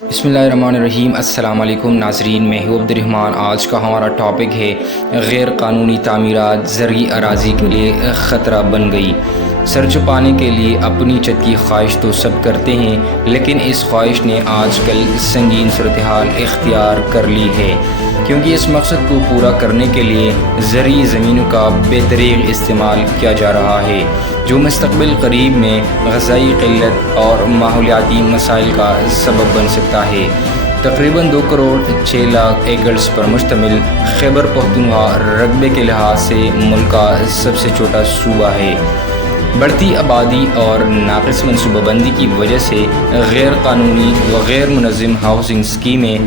بسم اللہ الرحمن الرحیم۔ السلام علیکم ناظرین، میں ہوں عبد الرحمن۔ آج کا ہمارا ٹاپک ہے غیر قانونی تعمیرات زرعی اراضی کے لیے خطرہ بن گئی۔ سر چھپانے کے لیے اپنی چھت کی خواہش تو سب کرتے ہیں، لیکن اس خواہش نے آج کل سنگین صورتحال اختیار کر لی ہے، کیونکہ اس مقصد کو پورا کرنے کے لیے زرعی زمینوں کا بے دریغ استعمال کیا جا رہا ہے، جو مستقبل قریب میں غذائی قلت اور ماحولیاتی مسائل کا سبب بن سکتا ہے۔ تقریباً 2 کروڑ 6 لاکھ ایکڑز پر مشتمل خیبر پختونخوا رقبے کے لحاظ سے ملک کا سب سے چھوٹا صوبہ ہے۔ بڑھتی آبادی اور ناقص منصوبہ بندی کی وجہ سے غیر قانونی و غیر منظم ہاؤسنگ اسکیمیں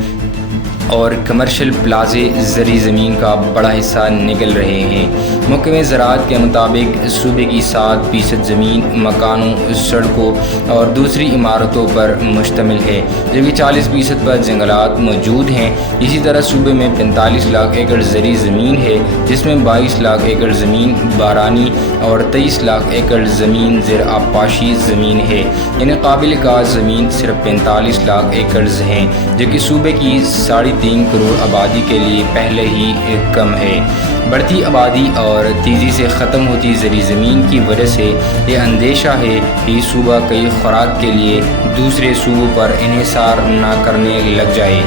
اور کمرشل پلازے زرعی زمین کا بڑا حصہ نگل رہے ہیں۔ محکمہ زراعت کے مطابق صوبے کی 7% زمین مکانوں، سڑکوں اور دوسری عمارتوں پر مشتمل ہے، جبکہ 40% پر جنگلات موجود ہیں۔ اسی طرح صوبے میں 45 لاکھ ایکڑ زرعی زمین ہے، جس میں 22 لاکھ ایکڑ زمین بارانی اور 23 لاکھ ایکڑ زمین زیر آبپاشی زمین ہے، یعنی قابل کاشت زمین صرف 45 لاکھ ایکڑز ہیں، جو کہ صوبے کی 3.5 کروڑ آبادی کے لیے پہلے ہی کم ہے۔ بڑھتی آبادی اور تیزی سے ختم ہوتی زرعی زمین کی وجہ سے یہ اندیشہ ہے کہ صوبہ کئی خوراک کے لیے دوسرے صوبوں پر انحصار نہ کرنے لگ جائے۔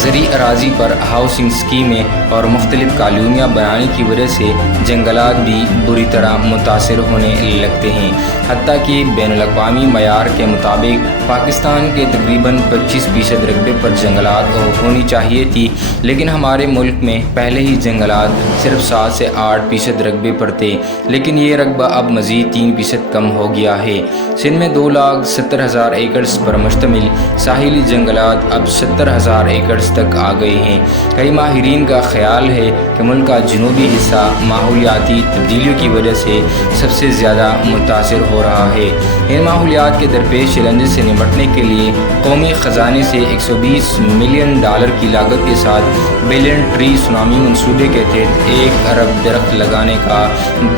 زرعی اراضی پر ہاؤسنگ اسکیمیں اور مختلف کالونیاں بنانے کی وجہ سے جنگلات بھی بری طرح متاثر ہونے لگتے ہیں، حتیٰ کہ بین الاقوامی معیار کے مطابق پاکستان کے تقریباً 25% رقبے پر جنگلات ہونی چاہیے تھی، لیکن ہمارے ملک میں پہلے ہی جنگلات صرف 7 سے 8% رقبے پر تھے، لیکن یہ رقبہ اب مزید 3% کم ہو گیا ہے۔ سندھ میں 2,70,000 ایکڑز پر مشتمل ساحلی جنگلات اب 70,000 ایکڑ تک آ گئے ہیں۔ کئی ماہرین کا خیال ہے کہ ملک کا جنوبی حصہ ماحولیاتی تبدیلیوں کی وجہ سے سب سے زیادہ متاثر ہو رہا ہے۔ ان ماحولیات کے درپیش چیلنجز سے نمٹنے کے لیے قومی خزانے سے $120 ملین کی لاگت کے ساتھ بلین ٹری سونامی منصوبے کے تحت 1 ارب درخت لگانے کا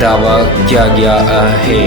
دعویٰ کیا گیا ہے۔